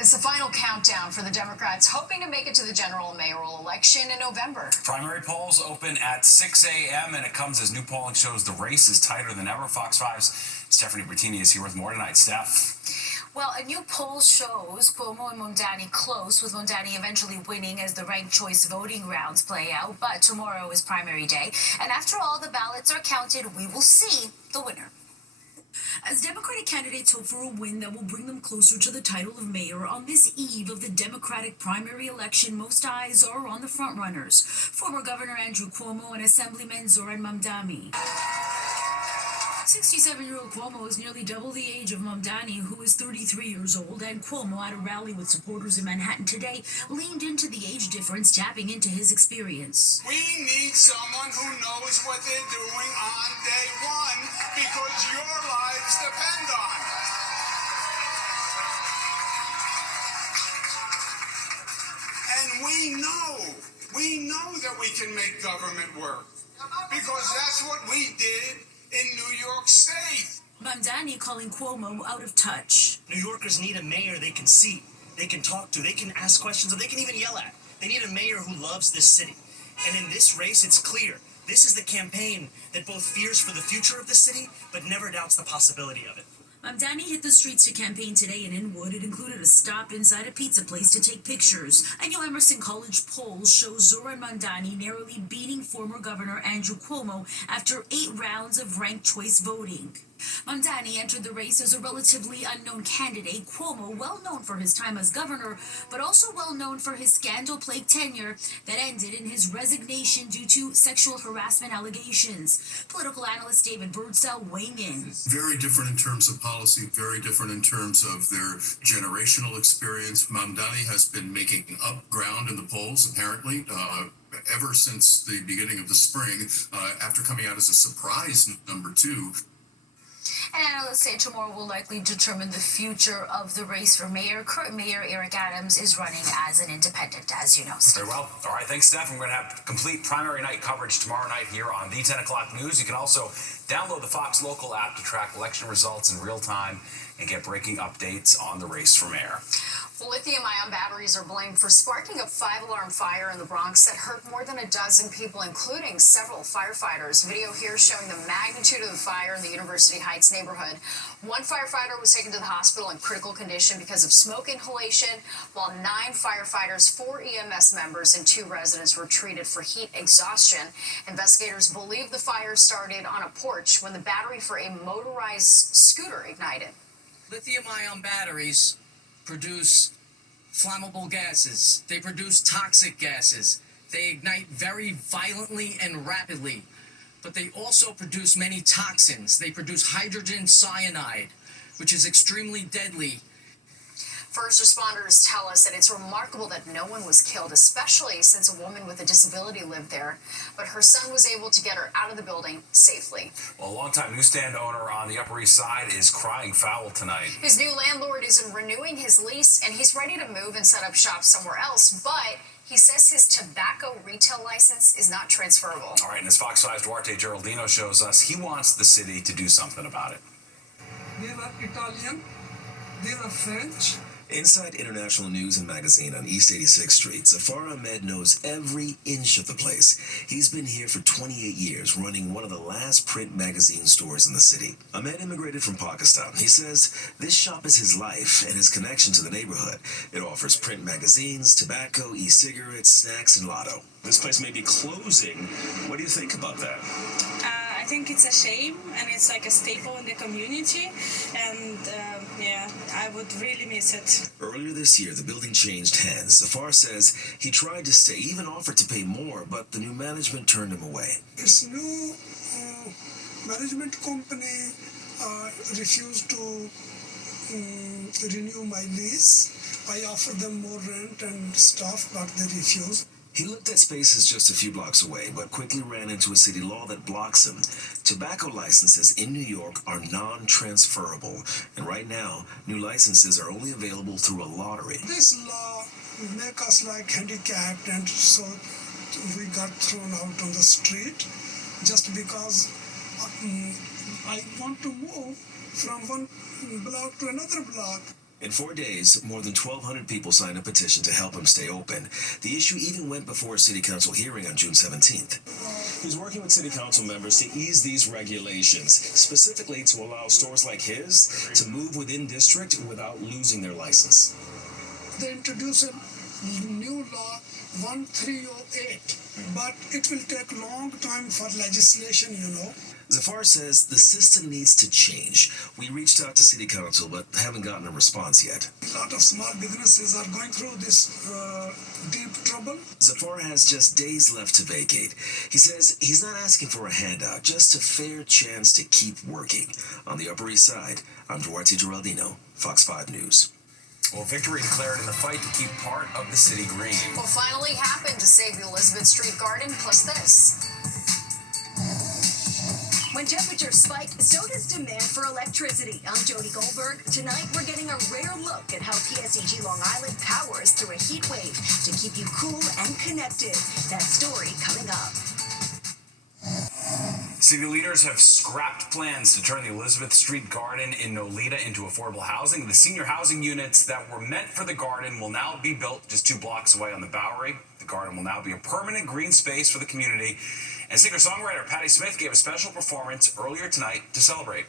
It's the final countdown for the Democrats hoping to make it to the general and mayoral election in November. Primary polls open at 6 a.m. and it comes as new polling shows the race is tighter than ever. Fox 5's Stephanie Bertini is here with more tonight. Steph. Well, a new poll shows Cuomo and Mamdani close, with Mamdani eventually winning as the ranked choice voting rounds play out. But tomorrow is primary day, and after all the ballots are counted, we will see the winner. As Democratic candidates hope for a win that will bring them closer to the title of mayor on this eve of the Democratic primary election, most eyes are on the frontrunners, former Governor Andrew Cuomo and Assemblyman Zoran Mamdani. 67-year-old Cuomo is nearly double the age of Mamdani, who is 33 years old, and Cuomo, at a rally with supporters in Manhattan today, leaned into the age difference, tapping into his experience. We need someone who knows what they're doing on day one, because your lives depend on it. And we know that we can make government work, because that's what we did in New York State. Mamdani calling Cuomo out of touch. New Yorkers need a mayor they can see, they can talk to, they can ask questions, or they can even yell at. They need a mayor who loves this city. And in this race, it's clear. This is the campaign that both fears for the future of the city, but never doubts the possibility of it. Mamdani hit the streets to campaign today in Inwood. It included a stop inside a pizza place to take pictures. A New Emerson College poll shows Zoran Mamdani narrowly beating former Governor Andrew Cuomo after 8 rounds of ranked choice voting. Mamdani entered the race as a relatively unknown candidate. Cuomo, well known for his time as governor, but also well known for his scandal-plagued tenure that ended in his resignation due to sexual harassment allegations. Political analyst David Birdsell weighing in. Very different in terms of policy, very different in terms of their generational experience. Mamdani has been making up ground in the polls, apparently, ever since the beginning of the spring, after coming out as a surprise number 2. And analysts say tomorrow will likely determine the future of the race for mayor. Current mayor Eric Adams is running as an independent, as you know, Steve. Very well. All right, thanks, Steph. We're going to have complete primary night coverage tomorrow night here on the 10 o'clock news. You can also download the Fox Local app to track election results in real time and get breaking updates on the race for mayor. Well, lithium-ion batteries are blamed for sparking a 5-alarm fire in the Bronx that hurt more than a dozen people, including several firefighters. Video here showing the magnitude of the fire in the University Heights neighborhood. One firefighter was taken to the hospital in critical condition because of smoke inhalation, while 9 firefighters, 4 EMS members, and 2 residents were treated for heat exhaustion. Investigators believe the fire started on a porch when the battery for a motorized scooter ignited. Lithium-ion batteries produce flammable gases. They produce toxic gases. They ignite very violently and rapidly. But they also produce many toxins. They produce hydrogen cyanide, which is extremely deadly. First responders tell us that it's remarkable that no one was killed, especially since a woman with a disability lived there. But her son was able to get her out of the building safely. Well, a longtime newsstand owner on the Upper East Side is crying foul tonight. His new landlord is renewing his lease, and he's ready to move and set up shop somewhere else, but he says his tobacco retail license is not transferable. All right, and as Fox 5's Duarte Geraldino shows us, he wants the city to do something about it. They were Italian, they were French. Inside International News and Magazine on East 86th Street, Zafar Ahmed knows every inch of the place. He's been here for 28 years, running one of the last print magazine stores in the city. Ahmed immigrated from Pakistan. He says this shop is his life and his connection to the neighborhood. It offers print magazines, tobacco, e-cigarettes, snacks, and lotto. This place may be closing. What do you think about that? I think it's a shame, and it's like a staple in the community, and yeah, I would really miss it. Earlier this year, the building changed hands. Zafar says he tried to stay, even offered to pay more, but the new management turned him away. This new management company refused to renew my lease. I offered them more rent and stuff, but they refused. He looked at spaces just a few blocks away, but quickly ran into a city law that blocks him. Tobacco licenses in New York are non-transferable, and right now, new licenses are only available through a lottery. This law make us like handicapped, and so we got thrown out on the street just because I want to move from one block to another block. In 4 days, more than 1,200 people signed a petition to help him stay open. The issue even went before a city council hearing on June 17th. He's working with city council members to ease these regulations, specifically to allow stores like his to move within district without losing their license. They introduce a new law 1308, but it will take a long time for legislation, you know. Zafar says the system needs to change. We reached out to city council, but haven't gotten a response yet. A lot of small businesses are going through this deep trouble. Zafar has just days left to vacate. He says he's not asking for a handout, just a fair chance to keep working. On the Upper East Side, I'm Duarte Geraldino, Fox 5 News. Well, victory declared in the fight to keep part of the city green. What finally happened to save the Elizabeth Street Garden, plus this. When temperatures spike, so does demand for electricity. I'm Jody Goldberg. Tonight, we're getting a rare look at how PSEG Long Island powers through a heat wave to keep you cool and connected. That story coming up. City leaders have scrapped plans to turn the Elizabeth Street Garden in Nolita into affordable housing. The senior housing units that were meant for the garden will now be built just 2 blocks away on the Bowery. The garden will now be a permanent green space for the community. And singer-songwriter Patti Smith gave a special performance earlier tonight to celebrate.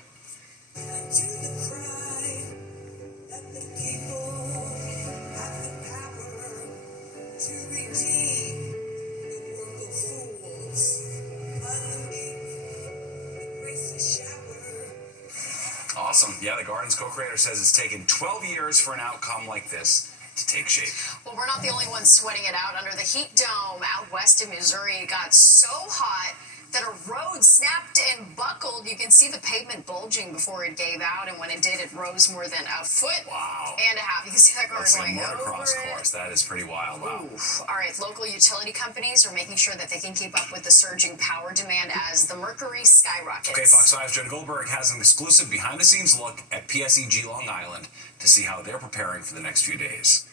Awesome. Yeah, the garden's co-creator says it's taken 12 years for an outcome like this to take shape. Well, we're not the only ones sweating it out. Under the heat dome out west in Missouri, it got so hot that a road snapped and buckled. You can see the pavement bulging before it gave out, and when it did, it rose more than a foot and a half. You can see that car That's a going motocross over it. course. That is pretty wild. Wow. Oof. All right, local utility companies are making sure that they can keep up with the surging power demand as the mercury skyrockets. Okay, Fox 5's Jody Goldberg has an exclusive behind-the-scenes look at PSEG Long Island to see how they're preparing for the next few days.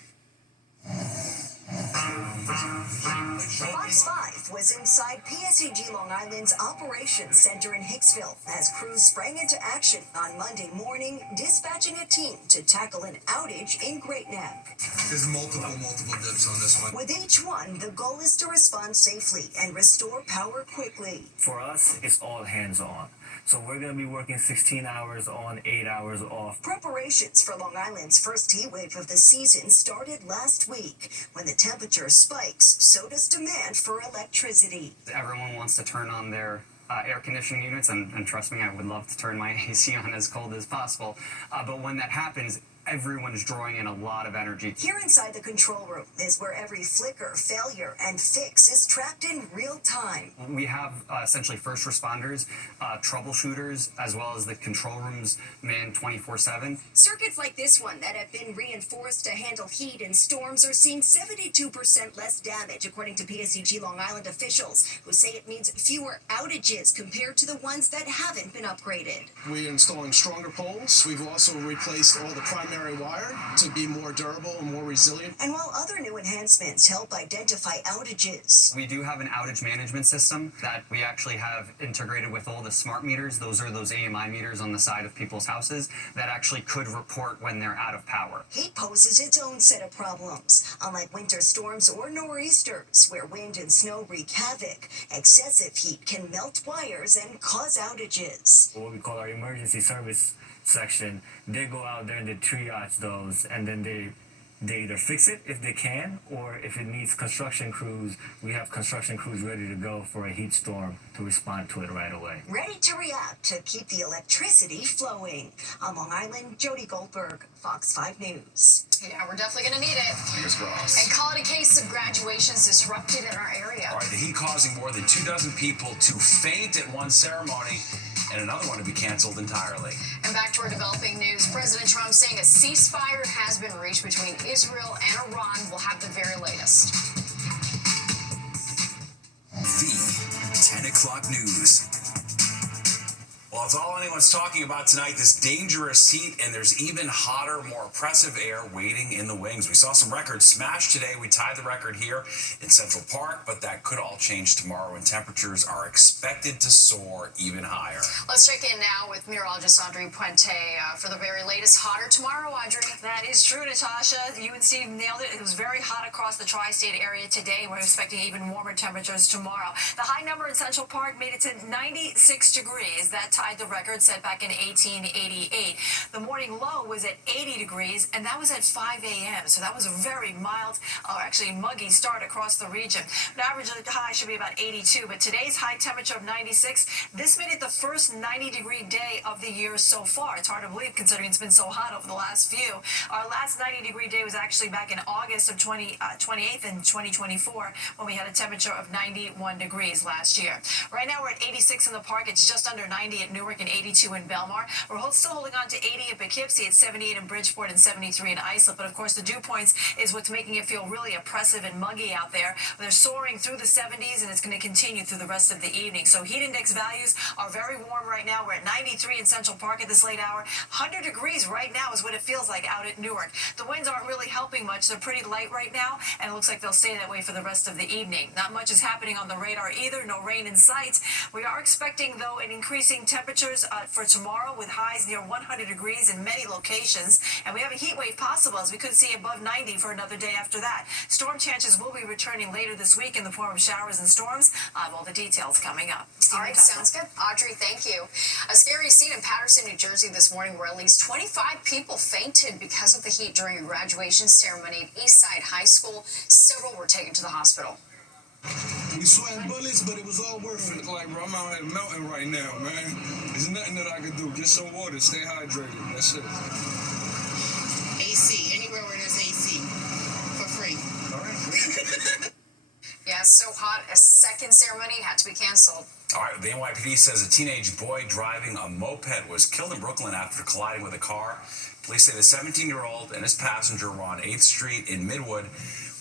Fox 5 was inside PSEG Long Island's Operations Center in Hicksville as crews sprang into action on Monday morning, dispatching a team to tackle an outage in Great Neck. There's multiple dibs on this one. With each one, the goal is to respond safely and restore power quickly. For us, it's all hands on. So we're going to be working 16 hours on, 8 hours off. Preparations for Long Island's first heat wave of the season started last week. When the temperature spikes, so does demand for electricity. Everyone wants to turn on their air conditioning units, and trust me, I would love to turn my AC on as cold as possible. But when that happens, everyone is drawing in a lot of energy. Here inside the control room is where every flicker, failure, and fix is tracked in real time. We have essentially first responders, troubleshooters, as well as the control rooms manned 24/7. Circuits like this one that have been reinforced to handle heat and storms are seeing 72% less damage, according to PSEG Long Island officials, who say it means fewer outages compared to the ones that haven't been upgraded. We're installing stronger poles. We've also replaced all the primary wire to be more durable and more resilient. And while other new enhancements help identify outages. We do have an outage management system that we actually have integrated with all the smart meters. Those are those AMI meters on the side of people's houses that actually could report when they're out of power. Heat poses its own set of problems. Unlike winter storms or nor'easters, where wind and snow wreak havoc, excessive heat can melt wires and cause outages. What we call our emergency service section, they go out there and they triage those, and then they either fix it if they can, or if it needs construction crews, we have construction crews ready to go for a heat storm to respond to it right away. Ready to react to keep the electricity flowing. On Long Island, Jody Goldberg, Fox 5 News. Yeah, we're definitely going to need it. Fingers crossed. And call it a case of graduations disrupted in our area. All right, the heat causing more than 24 people to faint at one ceremony and another one to be canceled entirely. And back to our developing news, President Trump saying a ceasefire has been reached between Israel and Iran. We'll have the very latest. The 10 o'clock news. Well, it's all anyone's talking about tonight, this dangerous heat, and there's even hotter, more oppressive air waiting in the wings. We saw some records smashed today. We tied the record here in Central Park, but that could all change tomorrow when temperatures are expected to soar even higher. Let's check in now with meteorologist Audrey Puente for the very latest. Hotter tomorrow, Audrey? That is true, Natasha. You and Steve nailed it. It was very hot across the tri-state area today. We're expecting even warmer temperatures tomorrow. The high number in Central Park made it to 96 degrees. That tied the record set back in 1888. The morning low was at 80 degrees, and that was at 5 a.m. So that was a very mild, or actually muggy start across the region. The average high should be about 82, but today's high temperature of 96, this made it the first 90-degree day of the year so far. It's hard to believe considering it's been so hot over the last few. Our last 90-degree day was actually back in August of 28th in 2024 when we had a temperature of 91 degrees last year. Right now we're at 86 in the park. It's just under 90 at Newark and 82 in Belmar. We're still holding on to 80 in Poughkeepsie. It's 78 in Bridgeport and 73 in Islip. But of course the dew points is what's making it feel really oppressive and muggy out there. They're soaring through the 70s and it's going to continue through the rest of the evening. So heat index values are very warm right now. We're at 93 in Central Park at this late hour. 100 degrees right now is what it feels like out at Newark. The winds aren't really helping much. They're pretty light right now, and it looks like they'll stay that way for the rest of the evening. Not much is happening on the radar either. No rain in sight. We are expecting, though, an increasing temperatures for tomorrow with highs near 100 degrees in many locations, and we have a heat wave possible as we could see above 90 for another day after that. Storm chances will be returning later this week in the form of showers and storms. I have all the details coming up. All right, sounds good. Audrey, thank you. A scary scene in Paterson, New Jersey this morning where at least 25 people fainted because of the heat during a graduation ceremony at Eastside High School. Several were taken to the hospital. We sweating bullets, but it was all worth it. Like, bro, I'm out here melting right now, man. There's nothing that I can do. Get some water, stay hydrated. That's it. AC, anywhere where there's AC, for free. All right. Yeah, so hot, a second ceremony had to be canceled. All right, the NYPD says a teenage boy driving a moped was killed in Brooklyn after colliding with a car. Police say the 17-year-old and his passenger were on 8th Street in Midwood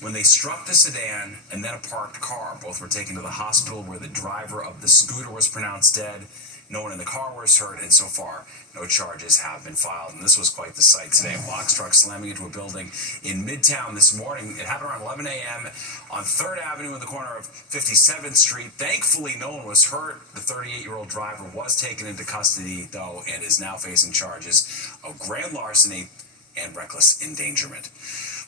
when they struck the sedan and then a parked car. Both were taken to the hospital where the driver of the scooter was pronounced dead. No one in the car was hurt, and so far, no charges have been filed. And this was quite the sight today. A box truck slamming into a building in Midtown this morning. It happened around 11 a.m. on 3rd Avenue in the corner of 57th Street. Thankfully, no one was hurt. The 38-year-old driver was taken into custody, though, and is now facing charges of grand larceny and reckless endangerment.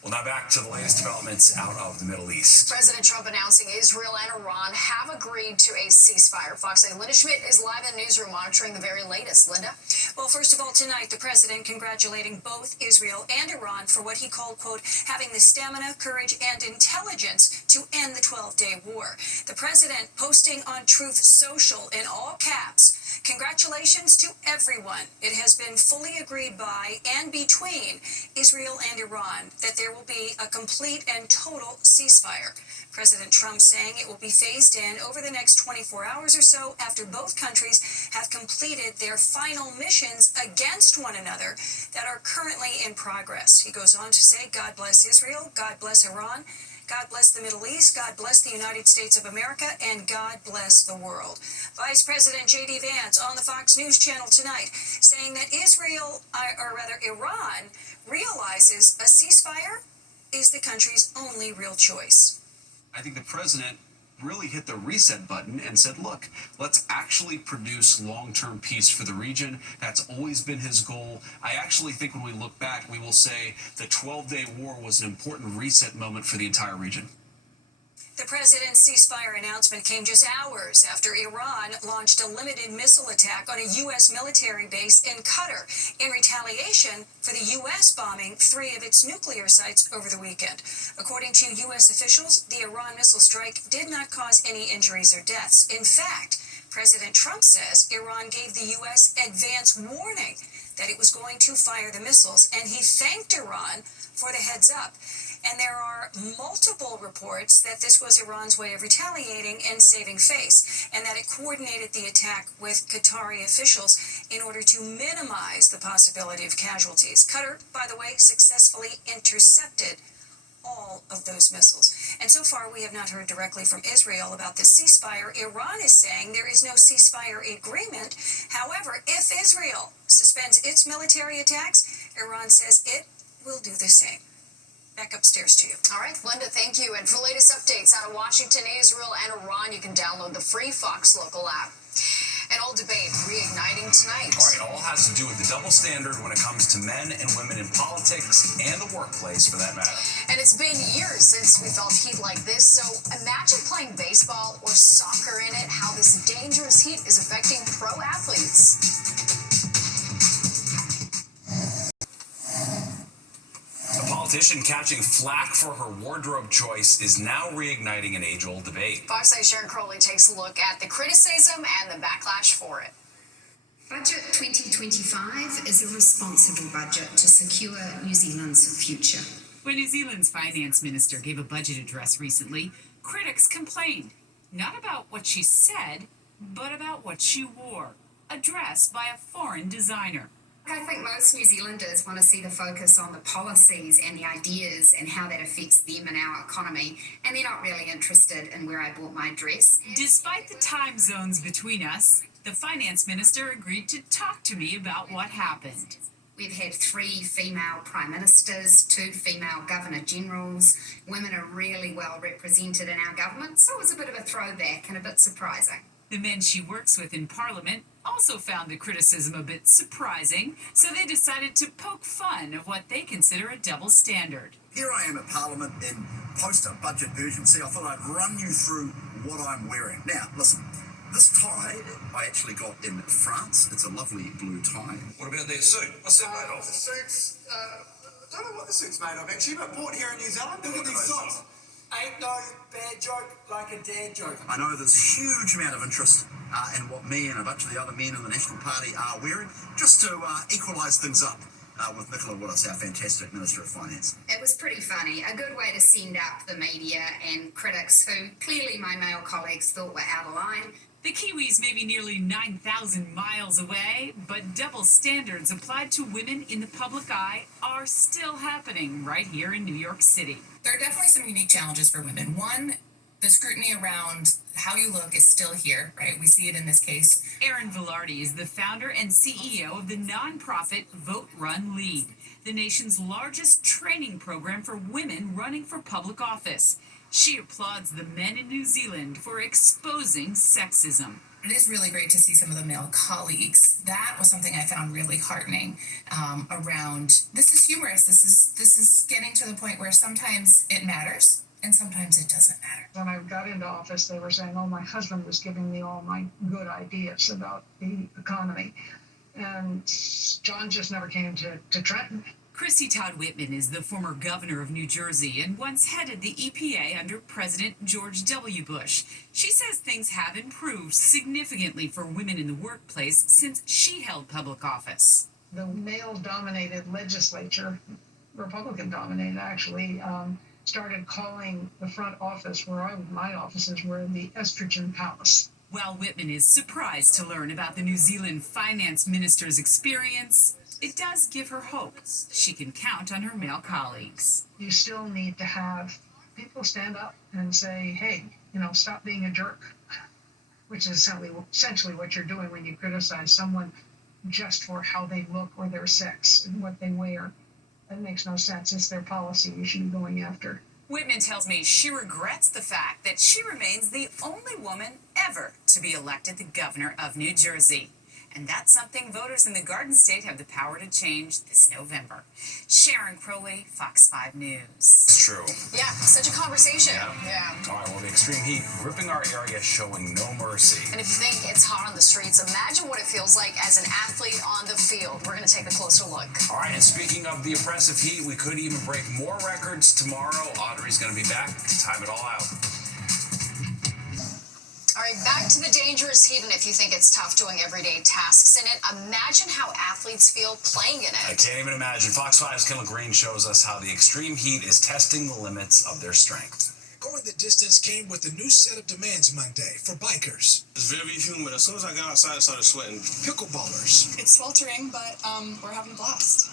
Well, now back to the latest developments out of the Middle East. President Trump announcing Israel and Iran have agreed to a ceasefire. Fox 8 Linda Schmidt is live in the newsroom monitoring the very latest. Linda? Well, first of all, tonight, the president congratulating both Israel and Iran for what he called, quote, having the stamina, courage, and intelligence to end the 12-day war. The president posting on Truth Social in all caps, congratulations to everyone. It has been fully agreed by and between Israel and Iran that there will be a complete and total ceasefire. President Trump saying it will be phased in over the next 24 hours or so after both countries have completed their final missions against one another that are currently in progress. He goes on to say, God bless Israel, God bless Iran, God bless the Middle East, God bless the United States of America, and God bless the world. Vice President J.D. Vance on the Fox News Channel tonight saying that Iran realizes a ceasefire is the country's only real choice. I think the president really hit the reset button and said, look, let's actually produce long-term peace for the region. That's always been his goal. I actually think when we look back, we will say the 12-day war was an important reset moment for the entire region. The president's ceasefire announcement came just hours after Iran launched a limited missile attack on a U.S. military base in Qatar in retaliation for the U.S. bombing 3 of its nuclear sites over the weekend. According to U.S. officials, the Iran missile strike did not cause any injuries or deaths. In fact, President Trump says Iran gave the U.S. advance warning that it was going to fire the missiles, and he thanked Iran for the heads up. And there are multiple reports that this was Iran's way of retaliating and saving face, and that it coordinated the attack with Qatari officials in order to minimize the possibility of casualties. Qatar, by the way, successfully intercepted all of those missiles. And so far, we have not heard directly from Israel about this ceasefire. Iran is saying there is no ceasefire agreement. However, if Israel suspends its military attacks, Iran says it will do the same. Back upstairs to you. All right, Linda, thank you. And for latest updates out of Washington, Israel, and Iran, you can download the free Fox Local app. An old debate reigniting tonight. All right, all has to do with the double standard when it comes to men and women in politics and the workplace, for that matter. And it's been years since we felt heat like this, so imagine playing baseball or soccer in it, how this dangerous heat is affecting pro athletes. A politician catching flack for her wardrobe choice is now reigniting an age-old debate. Fox 9's Sharon Crowley takes a look at the criticism and the backlash for it. Budget 2025 is a responsible budget to secure New Zealand's future. When New Zealand's finance minister gave a budget address recently, critics complained, not about what she said, but about what she wore, a dress by a foreign designer. I think most New Zealanders want to see the focus on the policies and the ideas and how that affects them and our economy, and they're not really interested in where I bought my dress. Despite the time zones between us, the finance minister agreed to talk to me about what happened. We've had 3 female prime ministers, 2 female governor generals. Women are really well represented in our government, so it was a bit of a throwback and a bit surprising. The men she works with in Parliament also found the criticism a bit surprising, so they decided to poke fun of what they consider a double standard. Here I am at Parliament in post-budget urgency. I thought I'd run you through what I'm wearing. Now, listen, this tie I actually got in France. It's a lovely blue tie. What about that suit? What's that made of? The suits, I don't know what the suit's made of actually, but bought here in New Zealand. Look at these socks. Ain't no bad joke like a dad joke. I know there's a huge amount of interest in what me and a bunch of the other men in the National Party are wearing, just to equalise things up with Nicola Willis, our fantastic Minister of Finance. It was pretty funny, a good way to send up the media and critics who clearly my male colleagues thought were out of line. The Kiwis may be nearly 9,000 miles away, but double standards applied to women in the public eye are still happening right here in New York City. There are definitely some unique challenges for women. One, the scrutiny around how you look is still here, right? We see it in this case. Erin Velarde is the founder and CEO of the nonprofit Vote Run Lead, the nation's largest training program for women running for public office. She applauds the men in New Zealand for exposing sexism. It is really great to see some of the male colleagues. That was something I found really heartening around, this is humorous, this is getting to the point where sometimes it matters and sometimes it doesn't matter. When I got into office, they were saying, oh, my husband was giving me all my good ideas about the economy. And John just never came to Trenton. Christy Todd Whitman is the former governor of New Jersey and once headed the EPA under President George W. Bush. She says things have improved significantly for women in the workplace since she held public office. The male-dominated legislature, Republican-dominated actually, started calling the front office, my offices were the estrogen palace. While Whitman is surprised to learn about the New Zealand finance minister's experience, it does give her hope. She can count on her male colleagues. You still need to have people stand up and say, hey, stop being a jerk, which is essentially what you're doing when you criticize someone just for how they look or their sex and what they wear. That makes no sense. It's their policy you should be going after. Whitman tells me she regrets the fact that she remains the only woman ever to be elected the governor of New Jersey. And that's something voters in the Garden State have the power to change this November. Sharon Crowley, Fox 5 News. It's true. Yeah, such a conversation. Yeah. All right, well, the extreme heat gripping our area, showing no mercy. And if you think it's hot on the streets, imagine what it feels like as an athlete on the field. We're going to take a closer look. All right, and speaking of the oppressive heat, we could even break more records tomorrow. Audrey's going to be back to time it all out. All right, back to the dangerous heat, and if you think it's tough doing everyday tasks in it, imagine how athletes feel playing in it. I can't even imagine. Fox 5's Kendall Green shows us how the extreme heat is testing the limits of their strength. Going the distance came with a new set of demands Monday for bikers. It's very humid. As soon as I got outside, I started sweating. Pickleballers. It's sweltering, but we're having a blast.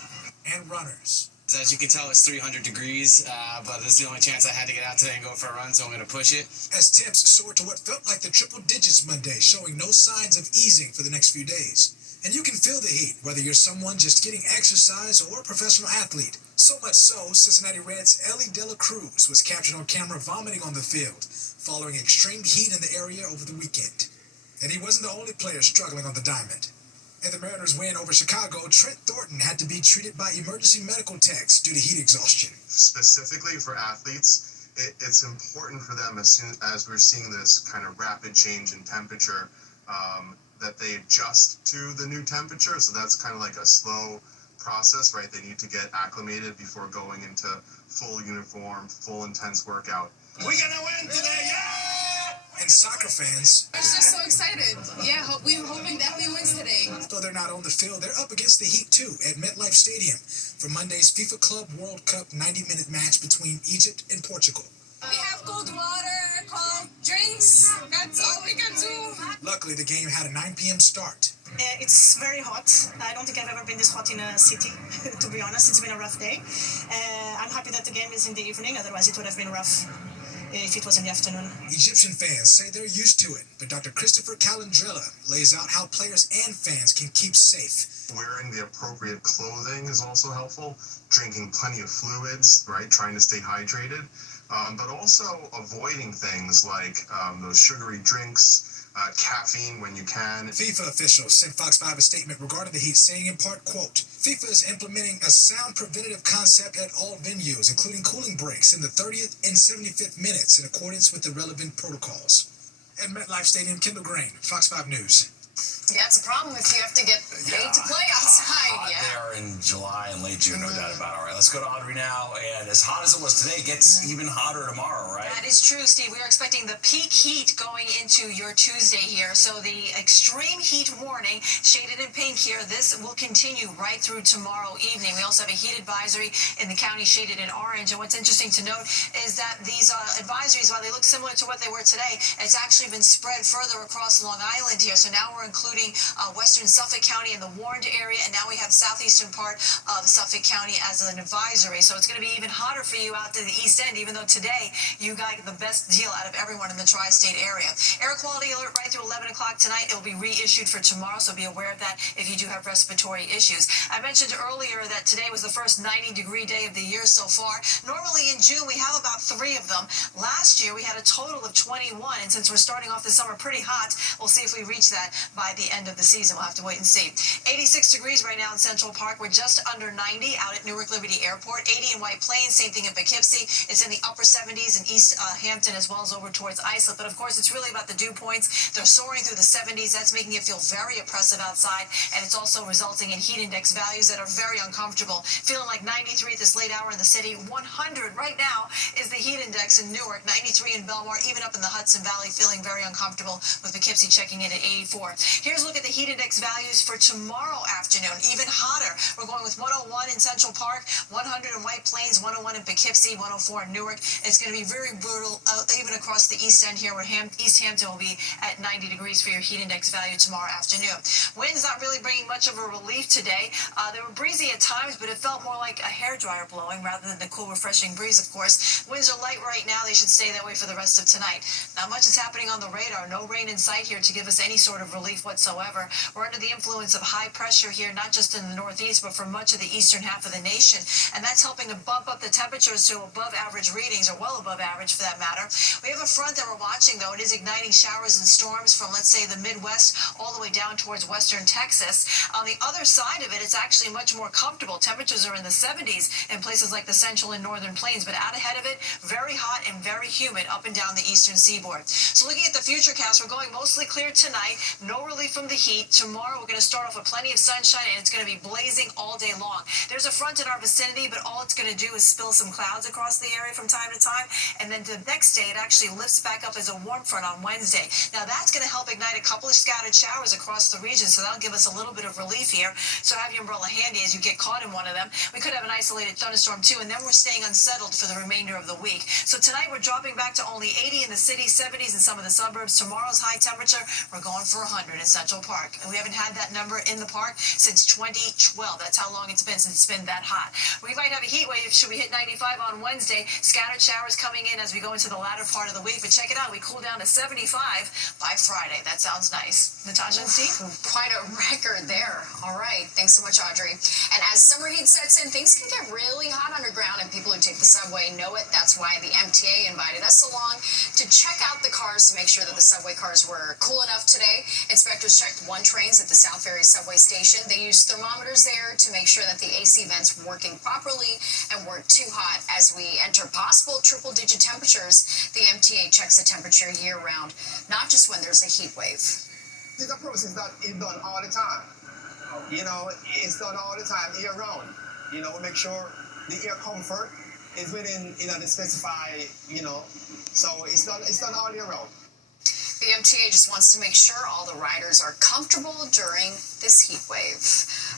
And runners. As you can tell, it's 300 degrees, but this is the only chance I had to get out today and go for a run, so I'm going to push it. As temps soared to what felt like the triple digits Monday, showing no signs of easing for the next few days. And you can feel the heat, whether you're someone just getting exercise or a professional athlete. So much so, Cincinnati Reds' Ellie De La Cruz was captured on camera vomiting on the field, following extreme heat in the area over the weekend. And he wasn't the only player struggling on the diamond. In the Mariners' win over Chicago, Trent Thornton had to be treated by emergency medical techs due to heat exhaustion. Specifically for athletes, it's important for them as soon as we're seeing this kind of rapid change in temperature, that they adjust to the new temperature. So that's kind of like a slow process, right? They need to get acclimated before going into full uniform, full intense workout. We're gonna win today, yeah! And soccer fans, I was just so excited. Yeah, we're hoping that we wins today. though they're not on the field, they're up against the heat too at MetLife Stadium for Monday's FIFA Club World Cup 90-minute match between Egypt and Portugal. We have cold water, cold drinks. That's all we can do. Luckily, the game had a 9 p.m. start. It's very hot. I don't think I've ever been this hot in a city, to be honest. It's been a rough day. I'm happy that the game is in the evening, otherwise it would have been rough if it was in the afternoon. Egyptian fans say they're used to it, but Dr. Christopher Calandrella lays out how players and fans can keep safe. Wearing the appropriate clothing is also helpful. Drinking plenty of fluids, right? Trying to stay hydrated. But also avoiding things like those sugary drinks, caffeine when you can. FIFA officials sent Fox 5 a statement regarding the heat, saying in part, quote, FIFA is implementing a sound preventative concept at all venues, including cooling breaks in the 30th and 75th minutes in accordance with the relevant protocols. At MetLife Stadium, Kendall Grain, Fox 5 News. Yeah, it's a problem if you have to get paid to play outside. Yeah. There in July and late June, no doubt about it. All right, let's go to Audrey now. And as hot as it was today, it gets even hotter tomorrow, right? That is true, Steve. We are expecting the peak heat going into your Tuesday here. So the extreme heat warning, shaded in pink here, this will continue right through tomorrow evening. We also have a heat advisory in the county shaded in orange. And what's interesting to note is that these advisories, while they look similar to what they were today, it's actually been spread further across Long Island here. So now we're including western Suffolk County and the Warren area, and now we have southeastern part of Suffolk County as an advisory. So it's going to be even hotter for you out to the east end, even though today you got the best deal out of everyone in the tri-state area. Air quality alert right through 11 o'clock tonight. It will be reissued for tomorrow, so be aware of that if you do have respiratory issues. I mentioned earlier that today was the first 90-degree day of the year so far. Normally in June we have about 3 of them. Last year we had a total of 21, and since we're starting off the summer pretty hot, we'll see if we reach that by the end of the season. We'll have to wait and see. 86 degrees right now in Central Park. We're just under 90 out at Newark Liberty Airport. 80 in White Plains. Same thing in Poughkeepsie. It's in the upper 70s in East Hampton as well as over towards Islip. But of course, it's really about the dew points. They're soaring through the 70s. That's making it feel very oppressive outside, and it's also resulting in heat index values that are very uncomfortable. Feeling like 93 at this late hour in the city. 100 right now is the heat index in Newark. 93 in Belmar. Even up in the Hudson Valley, feeling very uncomfortable with Poughkeepsie checking in at 84. Here's a look at the heat index values for tomorrow afternoon. Even hotter. We're going with 101 in Central Park, 100 in White Plains, 101 in Poughkeepsie, 104 in Newark. It's going to be very brutal even across the east end here, where East Hampton will be at 90 degrees for your heat index value tomorrow afternoon. Winds not really bringing much of a relief today. They were breezy at times, but it felt more like a hairdryer blowing rather than the cool, refreshing breeze, of course. Winds are light right now. They should stay that way for the rest of tonight. Not much is happening on the radar. No rain in sight here to give us any sort of relief whatsoever. We're under the influence of high pressure here, not just in the northeast, but for much of the eastern half of the nation. And that's helping to bump up the temperatures to above average readings, or well above average for that matter. We have a front that we're watching, though. It is igniting showers and storms from, let's say, the Midwest all the way down towards western Texas. On the other side of it, it's actually much more comfortable. Temperatures are in the 70s in places like the central and northern plains, but out ahead of it, very hot and very humid up and down the eastern seaboard. So looking at the futurecast, we're going mostly clear tonight. No relief from the heat. Tomorrow, we're going to start off with plenty of sunshine, and it's going to be blazing all day long. There's a front in our vicinity, but all it's going to do is spill some clouds across the area from time to time, and then the next day, it actually lifts back up as a warm front on Wednesday. Now, that's going to help ignite a couple of scattered showers across the region, so that'll give us a little bit of relief here. So have your umbrella handy as you get caught in one of them. We could have an isolated thunderstorm, too, and then we're staying unsettled for the remainder of the week. So tonight, we're dropping back to only 80 in the city, 70s in some of the suburbs. Tomorrow's high temperature, we're going for 100 in Central Central Park. And we haven't had that number in the park since 2012. That's how long it's been since it's been that hot. We might have a heat wave should we hit 95 on Wednesday. Scattered showers coming in as we go into the latter part of the week. But check it out. We cool down to 75 by Friday. That sounds nice. Natasha and Steve? Quite a record there. All right. Thanks so much, Audrey. And as summer heat sets in, things can get really hot underground, and people who take the subway know it. That's why the MTA invited us along to check out the cars to make sure that the subway cars were cool enough today. Inspectors checked one trains at the South Ferry subway station. They used thermometers there to make sure that the AC vents were working properly and weren't too hot. As we enter possible triple-digit temperatures, the MTA checks the temperature year-round, not just when there's a heat wave. This process is done all the time. You know, it's done all the time, year-round. You know, we make sure the air comfort is within, you know, the specified, you know, so it's done all year round. The MTA just wants to make sure all the riders are comfortable during this heat wave.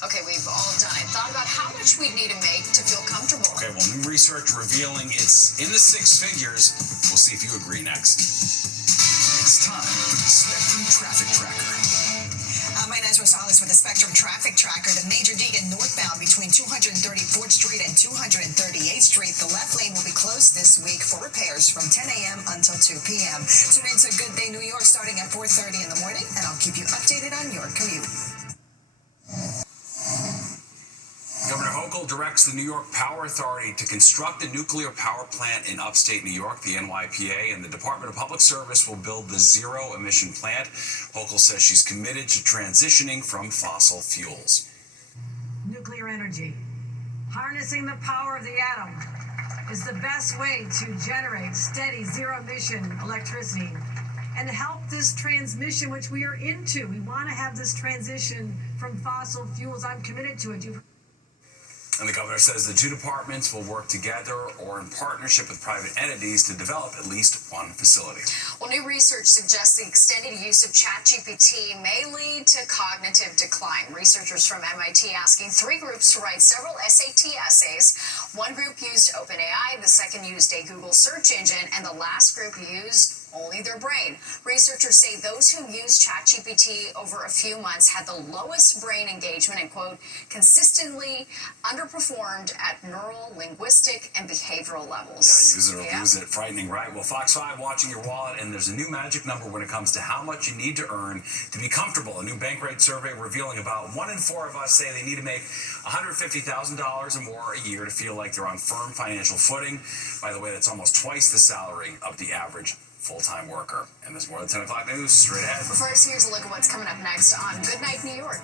Okay, we've all done it. Thought about how much we'd need to make to feel comfortable. Okay, well, new research revealing it's in the six figures. We'll see if you agree next. It's time for the Spectrum Traffic Tracker. I'm Inez Rosales with the Spectrum Traffic Tracker. The Major Deegan northbound between 234th Street and 238th Street. The left lane will be closed this week for repairs from 10 a.m. until 2 p.m. Tune in to Good Day New York starting at 4:30 in the morning, and I'll keep you updated on your commute. Governor Hochul directs the New York Power Authority to construct a nuclear power plant in upstate New York. The NYPA and the Department of Public Service will build the zero-emission plant. Hochul says she's committed to transitioning from fossil fuels. Nuclear energy. Harnessing the power of the atom is the best way to generate steady zero-emission electricity and help this transmission, which we are into. We want to have this transition from fossil fuels. I'm committed to it. And the governor says the two departments will work together or in partnership with private entities to develop at least one facility. Well, new research suggests the extended use of ChatGPT may lead to cognitive decline. Researchers from MIT asking three groups to write several SAT essays. One group used OpenAI, the second used a Google search engine, and the last group used only their brain. Researchers say those who used ChatGPT over a few months had the lowest brain engagement and, quote, consistently underperformed at neural, linguistic, and behavioral levels. Yeah, use it or lose it. Frightening, right? Well, Fox 5 watching your wallet, and there's a new magic number when it comes to how much you need to earn to be comfortable. A new Bankrate survey revealing about 1 in 4 of us say they need to make $150,000 or more a year to feel like they're on firm financial footing. By the way, that's almost twice the salary of the average full-time worker. And there's more than 10 o'clock news straight ahead. First, here's a look at what's coming up next on Good Night New York.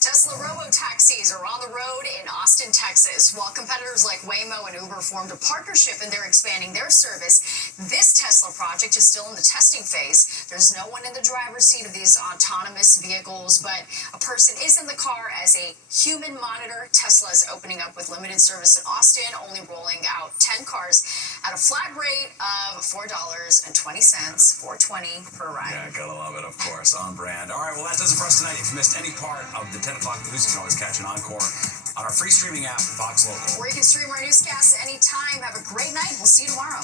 Tesla robo-taxis are on the road in Austin, Texas. While competitors like Waymo and Uber formed a partnership and they're expanding their service, this Tesla project is still in the testing phase. There's no one in the driver's seat of these autonomous vehicles, but a person is in the car as a human monitor. Tesla is opening up with limited service in Austin, only rolling out 10 cars at a flat rate of $4.20, $4.20 per ride. Yeah, gotta love it, of course, on brand. All right, well, that does it for us tonight. If you missed any part of the 10 o'clock news, you can always catch an encore on our free streaming app, Fox Local. Or you can stream our newscasts anytime. Have a great night. We'll see you tomorrow.